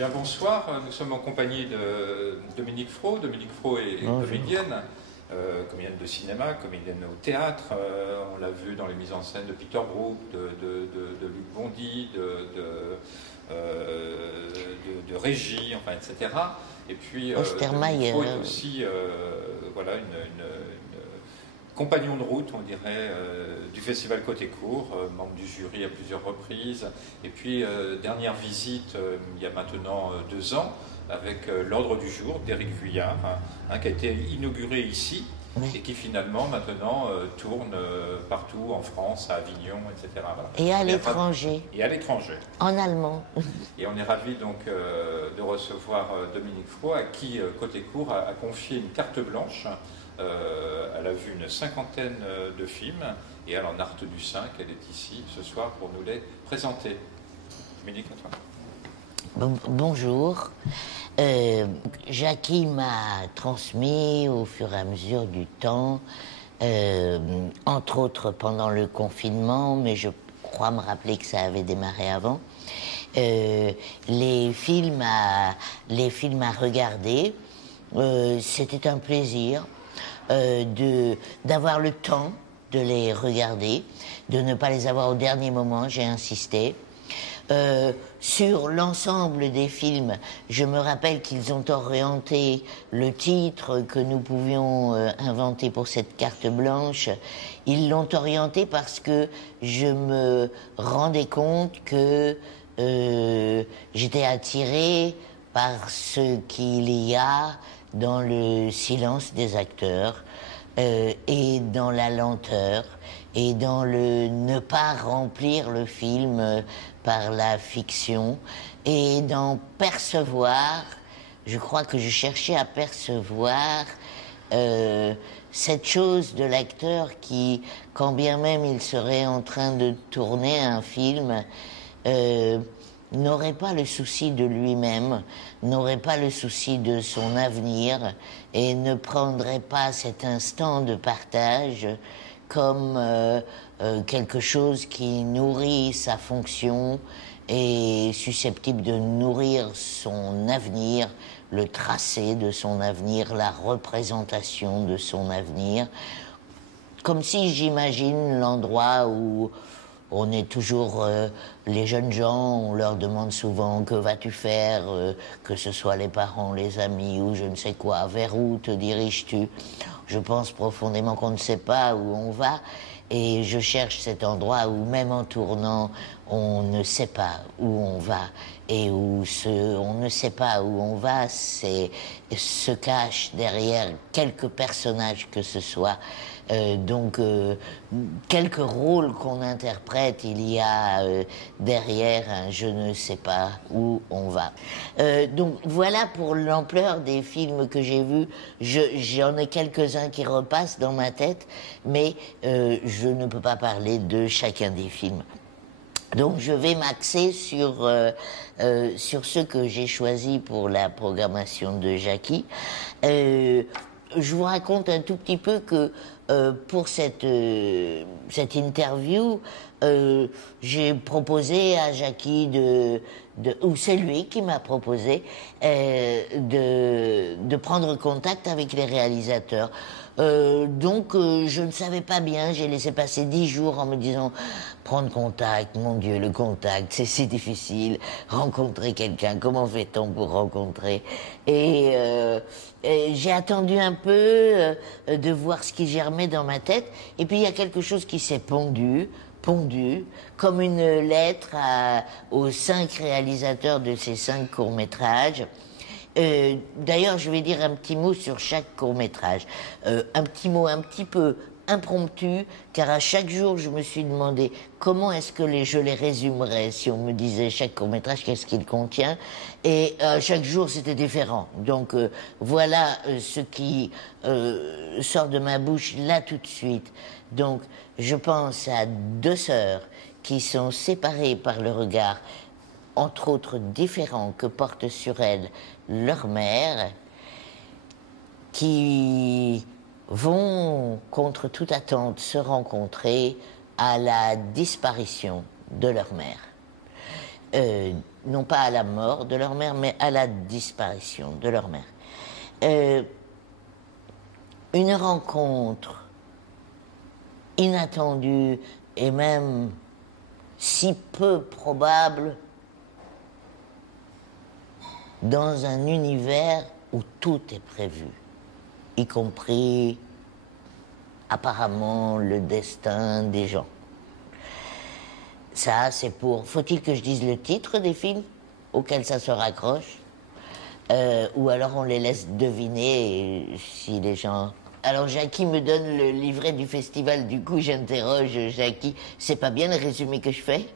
Bien, bonsoir, nous sommes en compagnie de Dominique Fro. Dominique Fro est comédienne, comédienne de cinéma, comédienne au théâtre. On l'a vu dans les mises en scène de Peter Brook, de Luc Bondy, de Régis, enfin, etc. Et puis, Dominique Fro est aussi voilà, une compagnon de route, on dirait, du Festival Côté Court, membre du jury à plusieurs reprises. Et puis, dernière visite, il y a maintenant 2 ans, avec l'Ordre du jour d'Éric Vuillard, qui a été inauguré ici, et qui finalement, maintenant, tourne partout en France, à Avignon, etc. Voilà. Et à l'étranger. Et à l'étranger. En allemand. Et on est ravis donc de recevoir Dominique Fro, à qui Côté Court a confié une carte blanche. Elle a vu une 50aine de films et elle en a retenu 5. Elle est ici ce soir pour nous les présenter. Dominique, à toi. Bonjour. Jackie m'a transmis au fur et à mesure du temps, entre autres pendant le confinement, mais je crois me rappeler que ça avait démarré avant, les films à regarder. C'était un plaisir. D'avoir le temps de les regarder, de ne pas les avoir au dernier moment, j'ai insisté. Sur l'ensemble des films, je me rappelle qu'ils ont orienté le titre que nous pouvions inventer pour cette carte blanche. Ils l'ont orienté parce que je me rendais compte que j'étais attirée par ce qu'il y a dans le silence des acteurs et dans la lenteur et dans le ne pas remplir le film par la fiction et d'en percevoir, je crois que je cherchais à percevoir cette chose de l'acteur qui, quand bien même il serait en train de tourner un film, n'aurait pas le souci de lui-même, n'aurait pas le souci de son avenir et ne prendrait pas cet instant de partage comme quelque chose qui nourrit sa fonction et susceptible de nourrir son avenir, le tracé de son avenir, la représentation de son avenir. Comme si j'imagine l'endroit où on est toujours les jeunes gens, on leur demande souvent que vas-tu faire, que ce soit les parents, les amis ou je ne sais quoi, vers où te diriges-tu? Je pense profondément qu'on ne sait pas où on va et je cherche cet endroit où même en tournant, on ne sait pas où on va et où on ne sait pas où on va, se cache derrière quelques personnages que ce soit. Donc, quelques rôles qu'on interprète, il y a derrière un je ne sais pas où on va. Donc, voilà pour l'ampleur des films que j'ai vus. J'en ai quelques-uns qui repassent dans ma tête, mais je ne peux pas parler de chacun des films. Donc, je vais m'axer sur ceux que j'ai choisis pour la programmation de Jackie. Je vous raconte un tout petit peu que pour cette interview, j'ai proposé à Jackie ou c'est lui qui m'a proposé de prendre contact avec les réalisateurs. Donc je ne savais pas bien, j'ai laissé passer 10 jours en me disant prendre contact, mon Dieu, le contact, c'est si difficile, rencontrer quelqu'un, comment fait-on pour rencontrer? Et j'ai attendu un peu de voir ce qui germait dans ma tête, et puis il y a quelque chose qui s'est pondu, comme une lettre aux 5 réalisateurs de ces 5 courts-métrages. D'ailleurs, je vais dire un petit mot sur chaque court-métrage. Un petit mot un petit peu impromptu, car à chaque jour, je me suis demandé comment est-ce que je les résumerais si on me disait chaque court-métrage, qu'est-ce qu'il contient. Et chaque jour, c'était différent. Donc, voilà ce qui sort de ma bouche là tout de suite. Donc, je pense à 2 sœurs qui sont séparées par le regard, entre autres différents, que porte sur elles leur mère, qui vont, contre toute attente, se rencontrer à la disparition de leur mère. non pas à la mort de leur mère, mais à la disparition de leur mère. Une rencontre inattendue et même si peu probable dans un univers où tout est prévu, y compris apparemment le destin des gens. Ça, c'est pour... Faut-il que je dise le titre des films auxquels ça se raccroche, ou alors on les laisse deviner si les gens... Alors Jackie me donne le livret du festival, du coup j'interroge Jackie. C'est pas bien le résumé que je fais?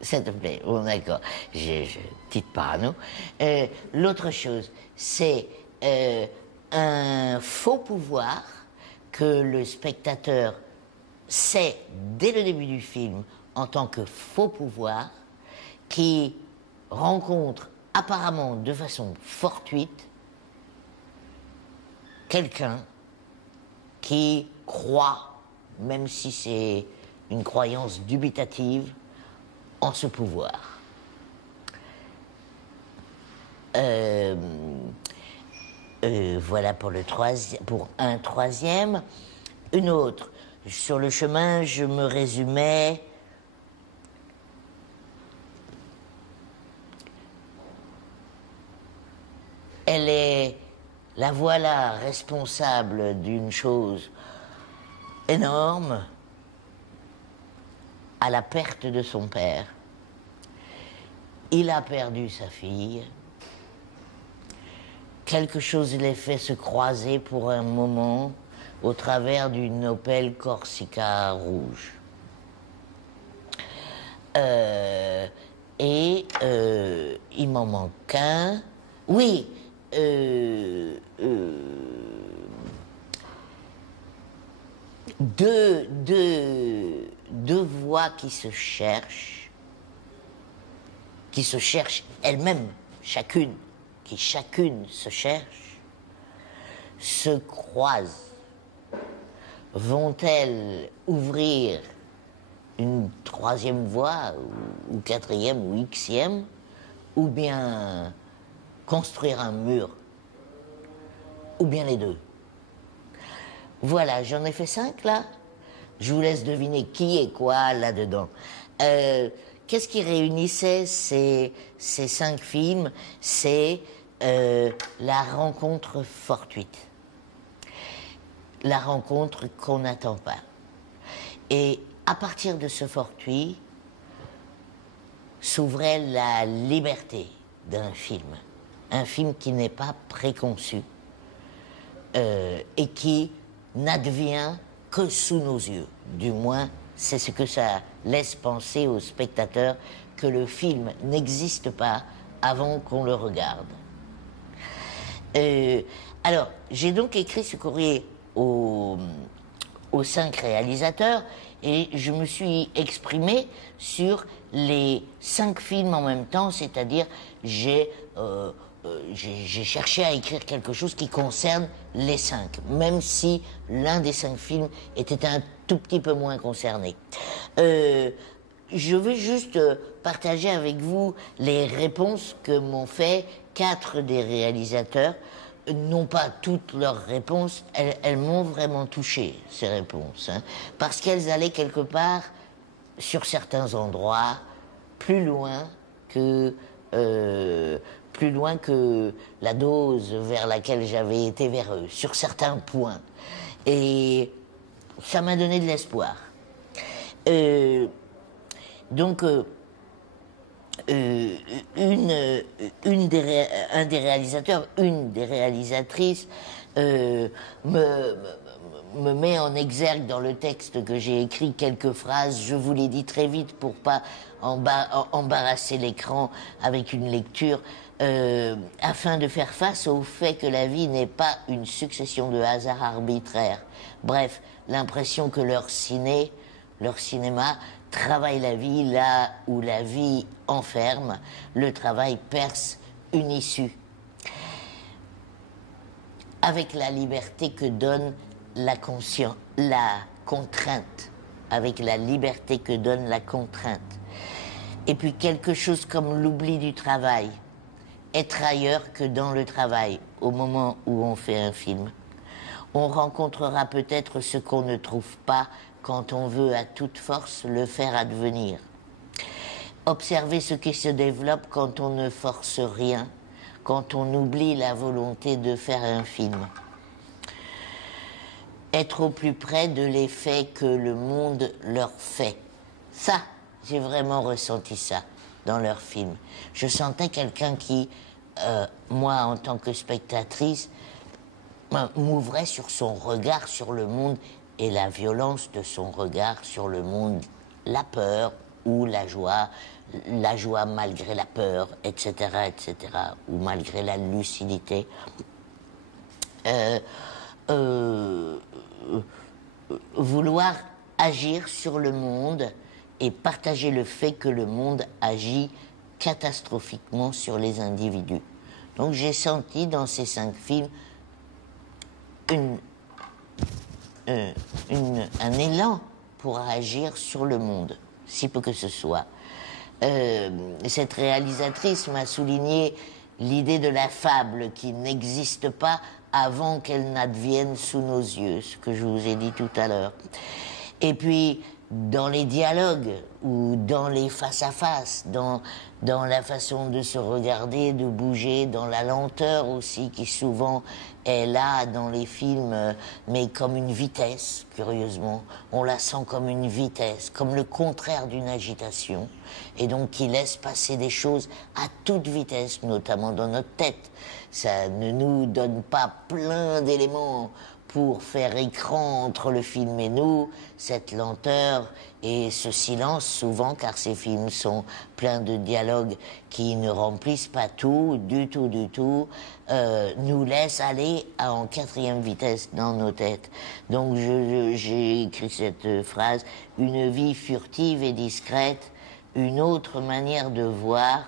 S'il te plaît, bon d'accord, je titre pas, non? L'autre chose, c'est un faux pouvoir que le spectateur sait dès le début du film en tant que faux pouvoir, qui rencontre apparemment de façon fortuite quelqu'un qui croit, même si c'est une croyance dubitative, en ce pouvoir. Voilà pour un troisième. Une autre. Sur le chemin, je me résumais. La voilà responsable d'une chose énorme, à la perte de son père. Il a perdu sa fille. Quelque chose les fait se croiser pour un moment au travers d'une Opel Corsica rouge. Il m'en manque un. Oui. Deux voix qui se cherchent elles-mêmes, qui chacune se cherche, se croisent. Vont-elles ouvrir une troisième voie, ou quatrième, ou xème, ou bien construire un mur, ou bien les deux? Voilà, j'en ai fait 5 là. Je vous laisse deviner qui est quoi là-dedans. Qu'est-ce qui réunissait ces 5 films? C'est la rencontre fortuite. La rencontre qu'on n'attend pas. Et à partir de ce fortuit, s'ouvrait la liberté d'un film. Un film qui n'est pas préconçu et qui n'advient que sous nos yeux. Du moins, c'est ce que ça laisse penser aux spectateurs, que le film n'existe pas avant qu'on le regarde. Alors, j'ai donc écrit ce courrier aux 5 réalisateurs et je me suis exprimé sur les 5 films en même temps, c'est-à-dire j'ai cherché à écrire quelque chose qui concerne les 5, même si l'un des 5 films était un tout petit peu moins concerné. Je vais juste partager avec vous les réponses que m'ont fait 4 des réalisateurs. Non pas toutes leurs réponses, elles m'ont vraiment touché, ces réponses, hein, parce qu'elles allaient quelque part, sur certains endroits, plus loin que la dose vers laquelle j'avais été vers eux, sur certains points. Et ça m'a donné de l'espoir. Donc, un des réalisateurs, une des réalisatrices me met en exergue dans le texte que j'ai écrit quelques phrases. Je vous l'ai dit très vite pour pas embarrasser l'écran avec une lecture, afin de faire face au fait que la vie n'est pas une succession de hasards arbitraires. Bref, l'impression que leur cinéma travaille la vie là où la vie enferme, le travail perce une issue. Avec la liberté que donne la contrainte. Avec la liberté que donne la contrainte. Et puis quelque chose comme l'oubli du travail, être ailleurs que dans le travail, au moment où on fait un film. On rencontrera peut-être ce qu'on ne trouve pas quand on veut à toute force le faire advenir. Observer ce qui se développe quand on ne force rien, quand on oublie la volonté de faire un film. Être au plus près de l'effet que le monde leur fait. Ça, j'ai vraiment ressenti ça dans leurs films. Je sentais quelqu'un qui, moi en tant que spectatrice, m'ouvrait sur son regard sur le monde et la violence de son regard sur le monde, la peur ou la joie malgré la peur, etc., ou malgré la lucidité. Vouloir agir sur le monde et partager le fait que le monde agit catastrophiquement sur les individus. Donc j'ai senti dans ces 5 films un élan pour agir sur le monde, si peu que ce soit. Cette réalisatrice m'a souligné l'idée de la fable qui n'existe pas avant qu'elle n'advienne sous nos yeux, ce que je vous ai dit tout à l'heure. Et puis, dans les dialogues ou dans les face-à-face, dans la façon de se regarder, de bouger, dans la lenteur aussi qui souvent est là dans les films, mais comme une vitesse, curieusement. On la sent comme une vitesse, comme le contraire d'une agitation, et donc qui laisse passer des choses à toute vitesse, notamment dans notre tête. Ça ne nous donne pas plein d'éléments pour faire écran entre le film et nous, cette lenteur et ce silence souvent, car ces films sont pleins de dialogues qui ne remplissent pas tout, du tout, nous laissent aller en 4e vitesse dans nos têtes. Donc j'ai écrit cette phrase, une vie furtive et discrète, une autre manière de voir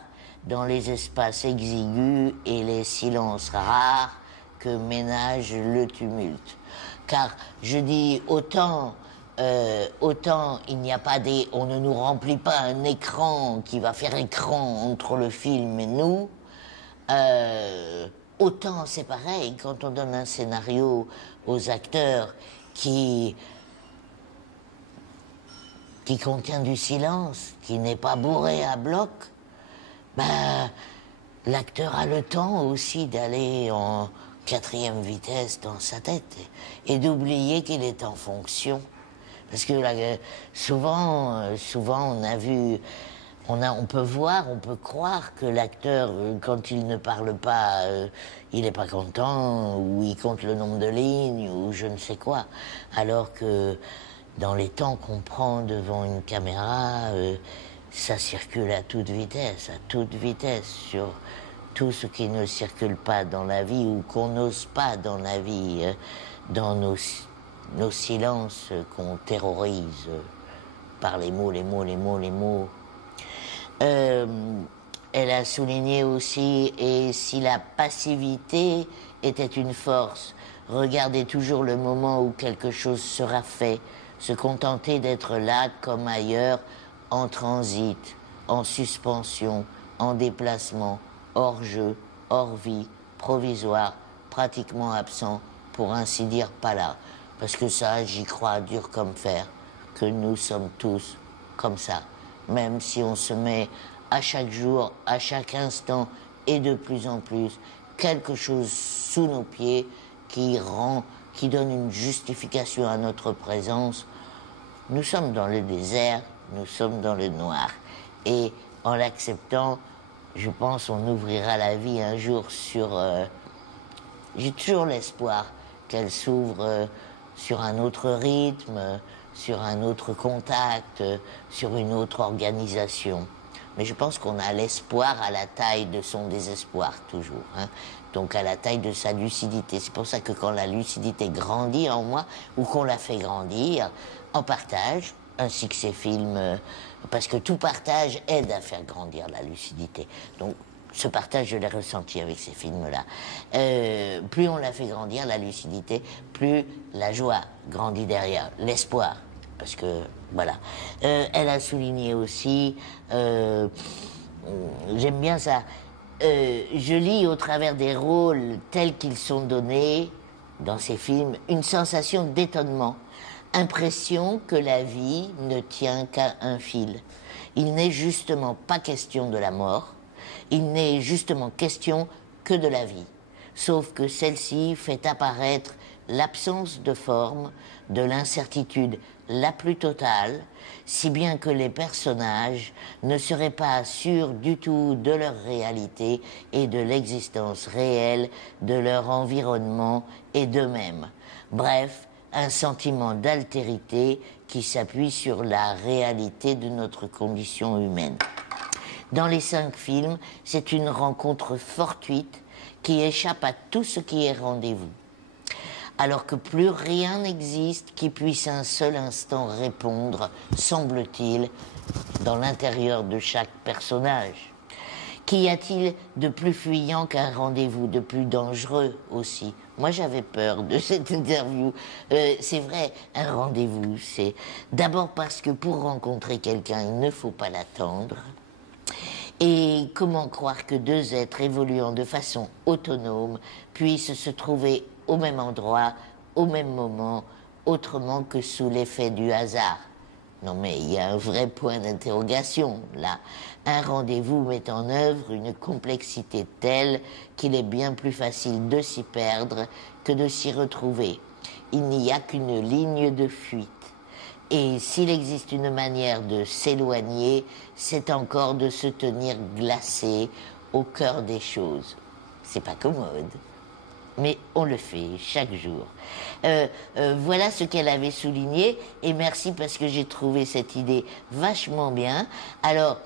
dans les espaces exigus et les silences rares que ménage le tumulte. Car je dis autant il n'y a pas on ne nous remplit pas un écran qui va faire écran entre le film et nous, autant c'est pareil quand on donne un scénario aux acteurs qui contient du silence, qui n'est pas bourré à bloc, l'acteur a le temps aussi d'aller en 4e vitesse dans sa tête et d'oublier qu'il est en fonction. Parce que souvent on peut voir, on peut croire que l'acteur, quand il ne parle pas, il n'est pas content, ou il compte le nombre de lignes, ou je ne sais quoi. Alors que dans les temps qu'on prend devant une caméra, ça circule à toute vitesse sur tout ce qui ne circule pas dans la vie ou qu'on n'ose pas dans la vie, dans nos silences qu'on terrorise par les mots. Elle a souligné aussi, et si la passivité était une force, regardez toujours le moment où quelque chose sera fait, se contenter d'être là comme ailleurs, en transit, en suspension, en déplacement, hors jeu, hors vie, provisoire, pratiquement absent, pour ainsi dire pas là. Parce que ça, j'y crois dur comme fer, que nous sommes tous comme ça. Même si on se met à chaque jour, à chaque instant, et de plus en plus, quelque chose sous nos pieds qui donne une justification à notre présence. Nous sommes dans le désert, nous sommes dans le noir. Et en l'acceptant, je pense on ouvrira la vie un jour sur... j'ai toujours l'espoir qu'elle s'ouvre sur un autre rythme, sur un autre contact, sur une autre organisation. Mais je pense qu'on a l'espoir à la taille de son désespoir, toujours. Donc à la taille de sa lucidité. C'est pour ça que quand la lucidité grandit en moi, ou qu'on la fait grandir, en partage, ainsi que ces films, parce que tout partage aide à faire grandir la lucidité. Donc ce partage, je l'ai ressenti avec ces films-là. Plus on la fait grandir, la lucidité, plus la joie grandit derrière, l'espoir parce que, voilà. Elle a souligné aussi, j'aime bien ça, je lis au travers des rôles tels qu'ils sont donnés dans ces films une sensation d'étonnement, impression que la vie ne tient qu'à un fil. Il n'est justement pas question de la mort, il n'est justement question que de la vie, sauf que celle-ci fait apparaître l'absence de forme, de l'incertitude la plus totale, si bien que les personnages ne seraient pas sûrs du tout de leur réalité et de l'existence réelle de leur environnement et d'eux-mêmes. Bref, un sentiment d'altérité qui s'appuie sur la réalité de notre condition humaine. Dans les 5 films, c'est une rencontre fortuite qui échappe à tout ce qui est rendez-vous. Alors que plus rien n'existe qui puisse un seul instant répondre, semble-t-il, dans l'intérieur de chaque personnage. Qu'y a-t-il de plus fuyant qu'un rendez-vous, de plus dangereux aussi? Moi, j'avais peur de cette interview. C'est vrai, un rendez-vous, c'est d'abord parce que pour rencontrer quelqu'un, il ne faut pas l'attendre. Et comment croire que 2 êtres évoluant de façon autonome puissent se trouver au même endroit, au même moment, autrement que sous l'effet du hasard? Non mais il y a un vrai point d'interrogation là. Un rendez-vous met en œuvre une complexité telle qu'il est bien plus facile de s'y perdre que de s'y retrouver. Il n'y a qu'une ligne de fuite. Et s'il existe une manière de s'éloigner, c'est encore de se tenir glacé au cœur des choses. C'est pas commode, mais on le fait chaque jour. Voilà ce qu'elle avait souligné, et merci parce que j'ai trouvé cette idée vachement bien. Alors,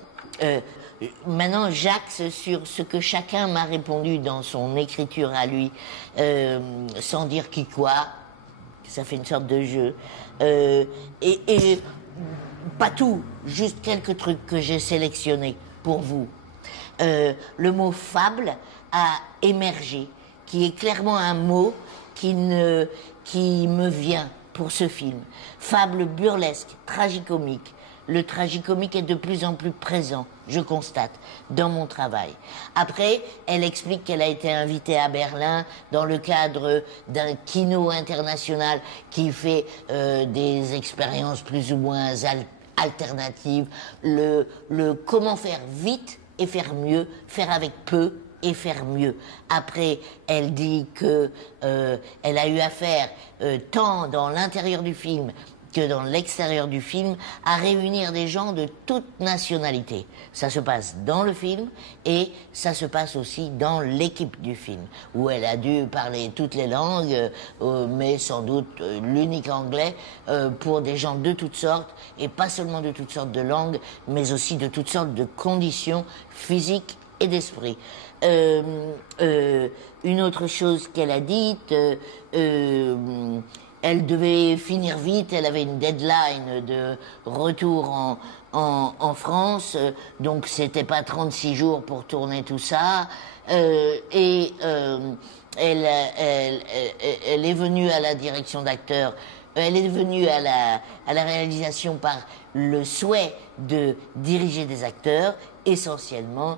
maintenant, j'axe sur ce que chacun m'a répondu dans son écriture à lui, sans dire qui quoi. Ça fait une sorte de jeu. Et pas tout, juste quelques trucs que j'ai sélectionnés pour vous. Le mot fable a émergé, qui est clairement un mot qui me vient pour ce film. Fable burlesque, tragicomique. Le tragicomique est de plus en plus présent, je constate, dans mon travail. Après, elle explique qu'elle a été invitée à Berlin dans le cadre d'un kino international qui fait des expériences plus ou moins alternatives. Le comment faire vite et faire mieux, faire avec peu et faire mieux. Après, elle dit que elle a eu affaire tant dans l'intérieur du film que dans l'extérieur du film, à réunir des gens de toute nationalité. Ça se passe dans le film et ça se passe aussi dans l'équipe du film, où elle a dû parler toutes les langues, mais sans doute l'unique anglais, pour des gens de toutes sortes, et pas seulement de toutes sortes de langues, mais aussi de toutes sortes de conditions physiques et d'esprit. Une autre chose qu'elle a dite, elle devait finir vite, elle avait une deadline de retour en France, donc c'était pas 36 jours pour tourner tout ça. Elle est venue à la direction d'acteurs, elle est venue à la réalisation par le souhait de diriger des acteurs, essentiellement.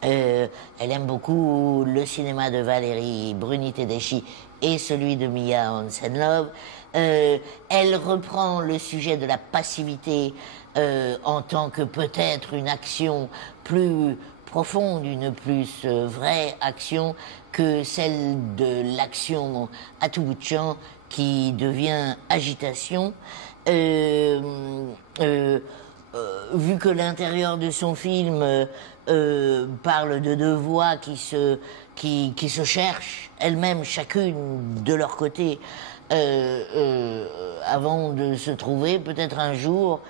Elle aime beaucoup le cinéma de Valérie Bruni-Tedeschi et celui de Mia Hansen-Løve. Elle reprend le sujet de la passivité en tant que peut-être une action plus profonde, une plus vraie action que celle de l'action à tout bout de champ qui devient agitation. Vu que l'intérieur de son film parle de 2 voix qui se cherchent elles-mêmes, chacune de leur côté, avant de se trouver, peut-être un jour.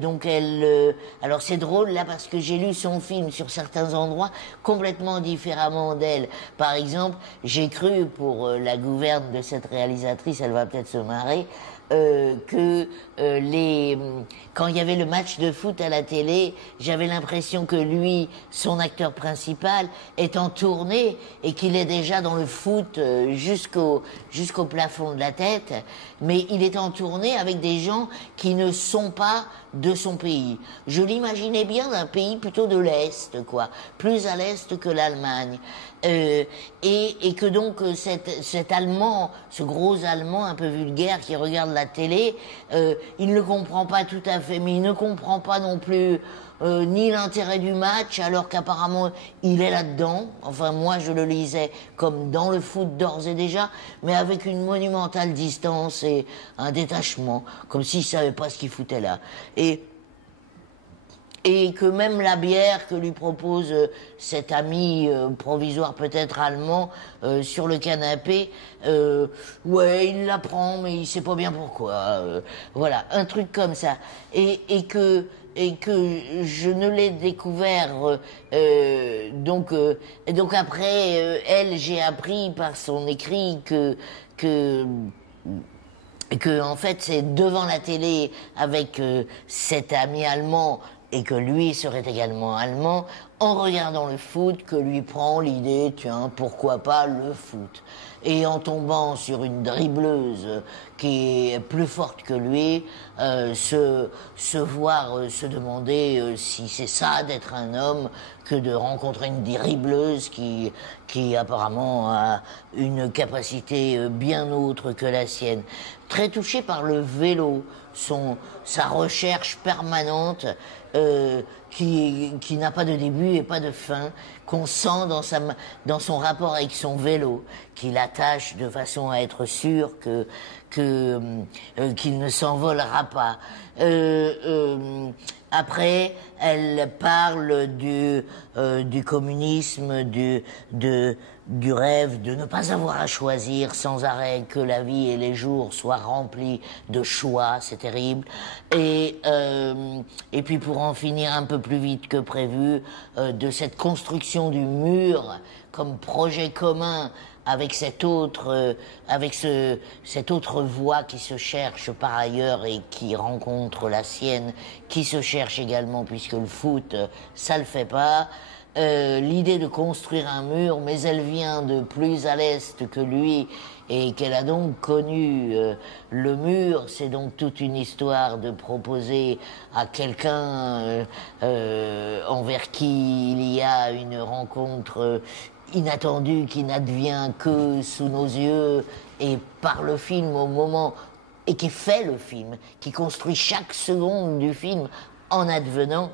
Donc alors c'est drôle là parce que j'ai lu son film sur certains endroits complètement différemment d'elle. Par exemple, j'ai cru, pour la gouverne de cette réalisatrice, elle va peut-être se marrer, quand il y avait le match de foot à la télé, j'avais l'impression que lui, son acteur principal, est en tournée et qu'il est déjà dans le foot jusqu'au plafond de la tête, mais il est en tournée avec des gens qui ne sont pas de son pays. Je l'imaginais bien d'un pays plutôt de l'Est, quoi, plus à l'Est que l'Allemagne. Et que donc cet Allemand, ce gros Allemand un peu vulgaire qui regarde la télé, il ne le comprend pas tout à fait, mais il ne comprend pas non plus ni l'intérêt du match, alors qu'apparemment il est là-dedans. Enfin, moi je le lisais comme dans le foot d'ores et déjà, mais avec une monumentale distance et un détachement, comme s'il savait pas ce qu'il foutait là. Et que même la bière que lui propose cet ami provisoire peut-être allemand sur le canapé, ouais, il la prend, mais il sait pas bien pourquoi. Voilà, un truc comme ça. Et que je ne l'ai découvert donc après elle, j'ai appris par son écrit que en fait c'est devant la télé avec cet ami allemand et que lui serait également allemand, en regardant le foot, que lui prend l'idée, tiens, pourquoi pas le foot. Et en tombant sur une dribbleuse qui est plus forte que lui, se voir se demander si c'est ça d'être un homme que de rencontrer une dribbleuse qui apparemment a une capacité bien autre que la sienne. Très touché par le vélo, sa recherche permanente qui n'a pas de début et pas de fin, qu'on sent dans son rapport avec son vélo, qu'il attache de façon à être sûr qu'il ne s'envolera pas. Après, elle parle du communisme, du rêve de ne pas avoir à choisir sans arrêt, que la vie et les jours soient remplis de choix, c'est terrible. Et puis pour en finir un peu plus vite que prévu, de cette construction du mur comme projet commun avec cette autre voie qui se cherche par ailleurs et qui rencontre la sienne, qui se cherche également puisque le foot, ça le fait pas. L'idée de construire un mur, mais elle vient de plus à l'est que lui et qu'elle a donc connu le mur. C'est donc toute une histoire de proposer à quelqu'un envers qui il y a une rencontre inattendue qui n'advient que sous nos yeux et par le film au moment, et qui fait le film, qui construit chaque seconde du film en advenant.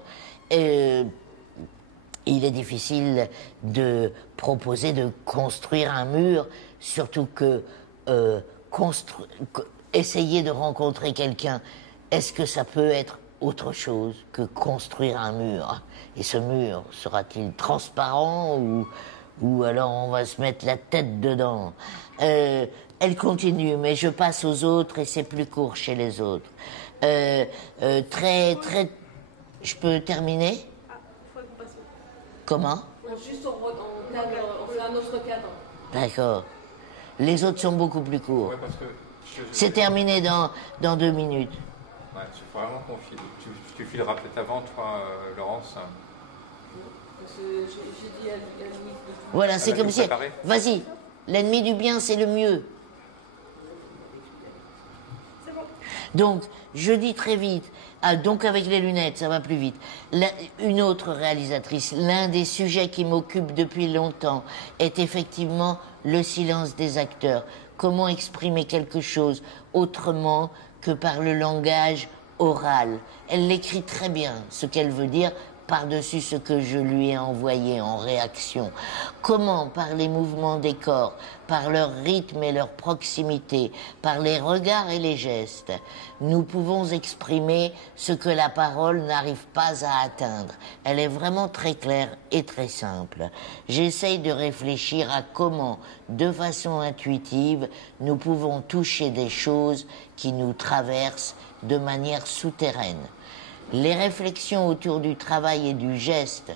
Il est difficile de proposer de construire un mur, surtout que essayer de rencontrer quelqu'un, est-ce que ça peut être autre chose que construire un mur? Et ce mur, sera-t-il transparent ou alors on va se mettre la tête dedans? Elle continue, mais je passe aux autres et c'est plus court chez les autres. Très... Je peux terminer? Comment? Juste on fait un autre cadre. D'accord. Les autres sont beaucoup plus courts. Ouais, parce que c'est terminé dans 2 minutes. Ouais, il faut vraiment qu'on file. Tu fileras peut-être avant, toi, Laurence. Parce que j'ai dit à Louis. Voilà, c'est comme si... Vas-y, l'ennemi du bien, c'est le mieux. C'est bon. Donc, je dis très vite... donc avec les lunettes, ça va plus vite. Une autre réalisatrice, l'un des sujets qui m'occupe depuis longtemps est effectivement le silence des acteurs. Comment exprimer quelque chose autrement que par le langage oral. Elle l'écrit très bien, ce qu'elle veut dire, par-dessus ce que je lui ai envoyé en réaction. Comment, par les mouvements des corps, par leur rythme et leur proximité, par les regards et les gestes, nous pouvons exprimer ce que la parole n'arrive pas à atteindre. Elle est vraiment très claire et très simple. J'essaye de réfléchir à comment, de façon intuitive, nous pouvons toucher des choses qui nous traversent de manière souterraine. Les réflexions autour du travail et du geste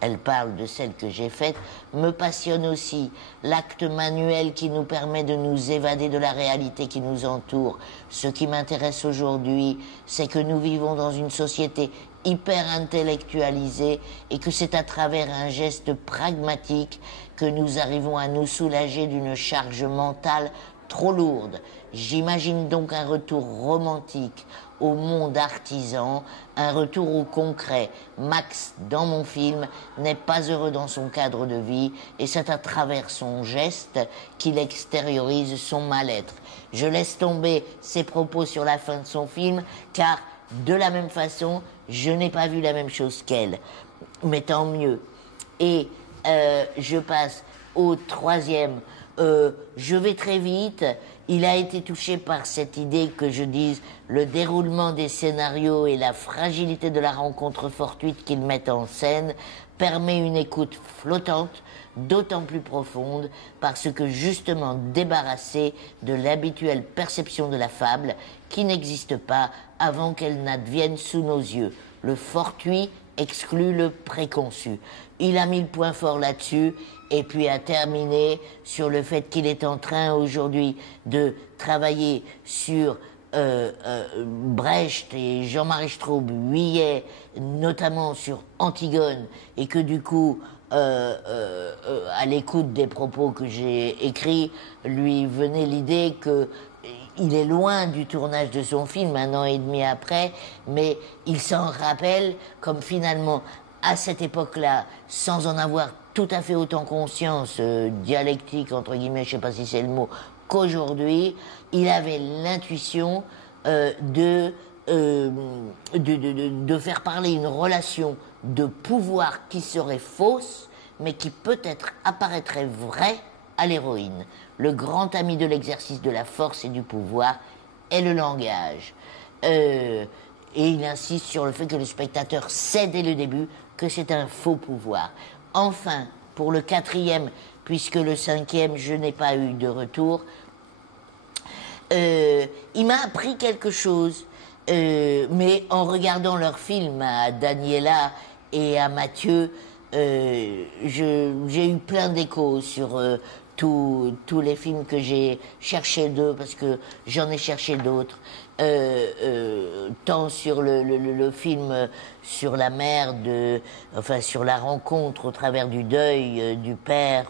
elle parle de celle que j'ai faite, me passionne aussi. L'acte manuel qui nous permet de nous évader de la réalité qui nous entoure. Ce qui m'intéresse aujourd'hui, c'est que nous vivons dans une société hyper intellectualisée et que c'est à travers un geste pragmatique que nous arrivons à nous soulager d'une charge mentale trop lourde. J'imagine donc un retour romantique au monde artisan, un retour au concret. Max, dans mon film, n'est pas heureux dans son cadre de vie et c'est à travers son geste qu'il extériorise son mal-être. Je laisse tomber ses propos sur la fin de son film car, de la même façon, je n'ai pas vu la même chose qu'elle. Mais tant mieux. Et je passe au troisième. Je vais très vite. Il a été touché par cette idée que je dise le déroulement des scénarios et la fragilité de la rencontre fortuite qu'ils mettent en scène permet une écoute flottante, d'autant plus profonde parce que justement débarrassée de l'habituelle perception de la fable qui n'existe pas avant qu'elle n'advienne sous nos yeux. Le fortuit exclut le préconçu. Il a mis le point fort là-dessus et puis a terminé sur le fait qu'il est en train aujourd'hui de travailler sur Brecht et Jean-Marie Straub-Huillet, notamment sur Antigone, et que du coup, à l'écoute des propos que j'ai écrits, lui venait l'idée que il est loin du tournage de son film, 1 an et demi après, mais il s'en rappelle comme finalement, à cette époque-là, sans en avoir tout à fait autant conscience, dialectique, entre guillemets, je ne sais pas si c'est le mot, qu'aujourd'hui, il avait l'intuition de faire parler une relation de pouvoir qui serait fausse, mais qui peut-être apparaîtrait vraie à l'héroïne. Le grand ami de l'exercice de la force et du pouvoir est le langage. Et il insiste sur le fait que le spectateur sait dès le début que c'est un faux pouvoir. Enfin, pour le 4e, puisque le 5e, je n'ai pas eu de retour, il m'a appris quelque chose. Mais en regardant leur film à Daniela et à Mathieu, j'ai eu plein d'échos sur tous les films que j'ai cherché d'eux, parce que j'en ai cherché d'autres, tant sur le film sur la mère, enfin sur la rencontre au travers du deuil du père,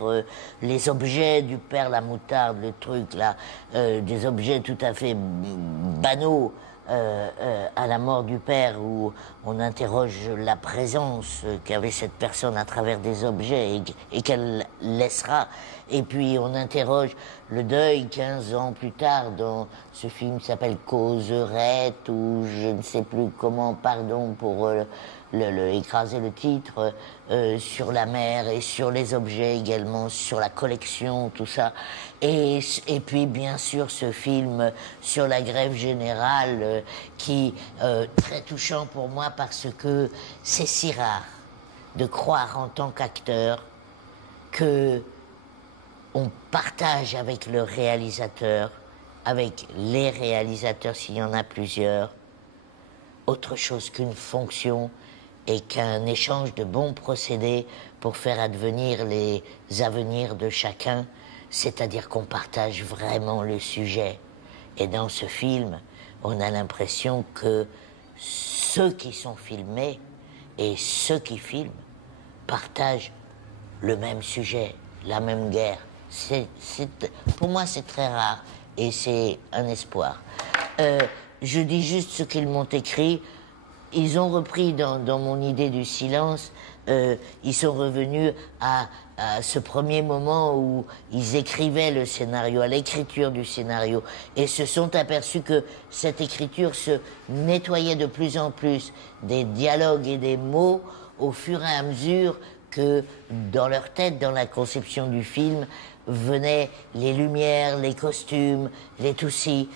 les objets du père, la moutarde, le truc là, des objets tout à fait banaux, à la mort du père, où on interroge la présence qu'avait cette personne à travers des objets et qu'elle laissera. Et puis on interroge le deuil 15 ans plus tard dans ce film qui s'appelle Causerette, ou je ne sais plus comment, pardon pour écraser le titre, sur la mère et sur les objets également, sur la collection, tout ça. Et puis bien sûr ce film sur la grève générale qui très touchant pour moi parce que c'est si rare de croire en tant qu'acteur que on partage avec le réalisateur, avec les réalisateurs s'il y en a plusieurs, autre chose qu'une fonction et qu'un échange de bons procédés pour faire advenir les avenirs de chacun, c'est-à-dire qu'on partage vraiment le sujet. Et dans ce film, on a l'impression que ceux qui sont filmés et ceux qui filment partagent le même sujet, la même guerre. Pour moi, c'est très rare et c'est un espoir. Je dis juste ce qu'ils m'ont écrit. Ils ont repris dans mon idée du silence, ils sont revenus à ce premier moment où ils écrivaient le scénario, à l'écriture du scénario, et se sont aperçus que cette écriture se nettoyait de plus en plus des dialogues et des mots au fur et à mesure que dans leur tête, dans la conception du film, venaient les lumières, les costumes, les tout-ci.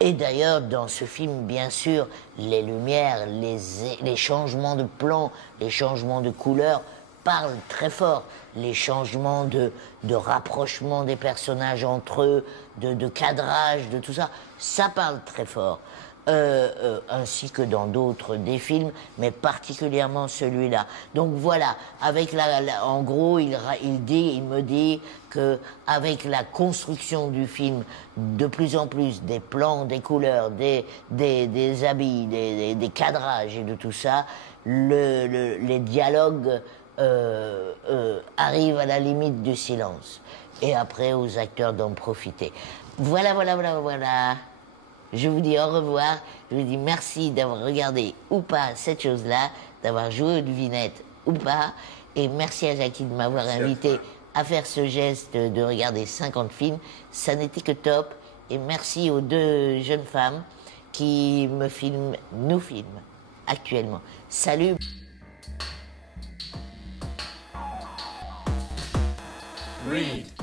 Et d'ailleurs, dans ce film, bien sûr, les lumières, les changements de plan, les changements de couleur parlent très fort. Les changements de rapprochement des personnages entre eux, de cadrage, de tout ça, ça parle très fort. ainsi que dans d'autres des films, mais particulièrement celui-là. Donc voilà, avec en gros, il me dit que avec la construction du film, de plus en plus des plans, des couleurs, des habits, des cadrages et de tout ça, les dialogues arrivent à la limite du silence. Et après, aux acteurs d'en profiter. Voilà. Je vous dis au revoir. Je vous dis merci d'avoir regardé ou pas cette chose-là, d'avoir joué aux devinettes ou pas. Et merci à Jackie de m'avoir invité à faire ce geste de regarder 50 films. Ça n'était que top. Et merci aux 2 jeunes femmes qui nous filment actuellement. Salut! Read.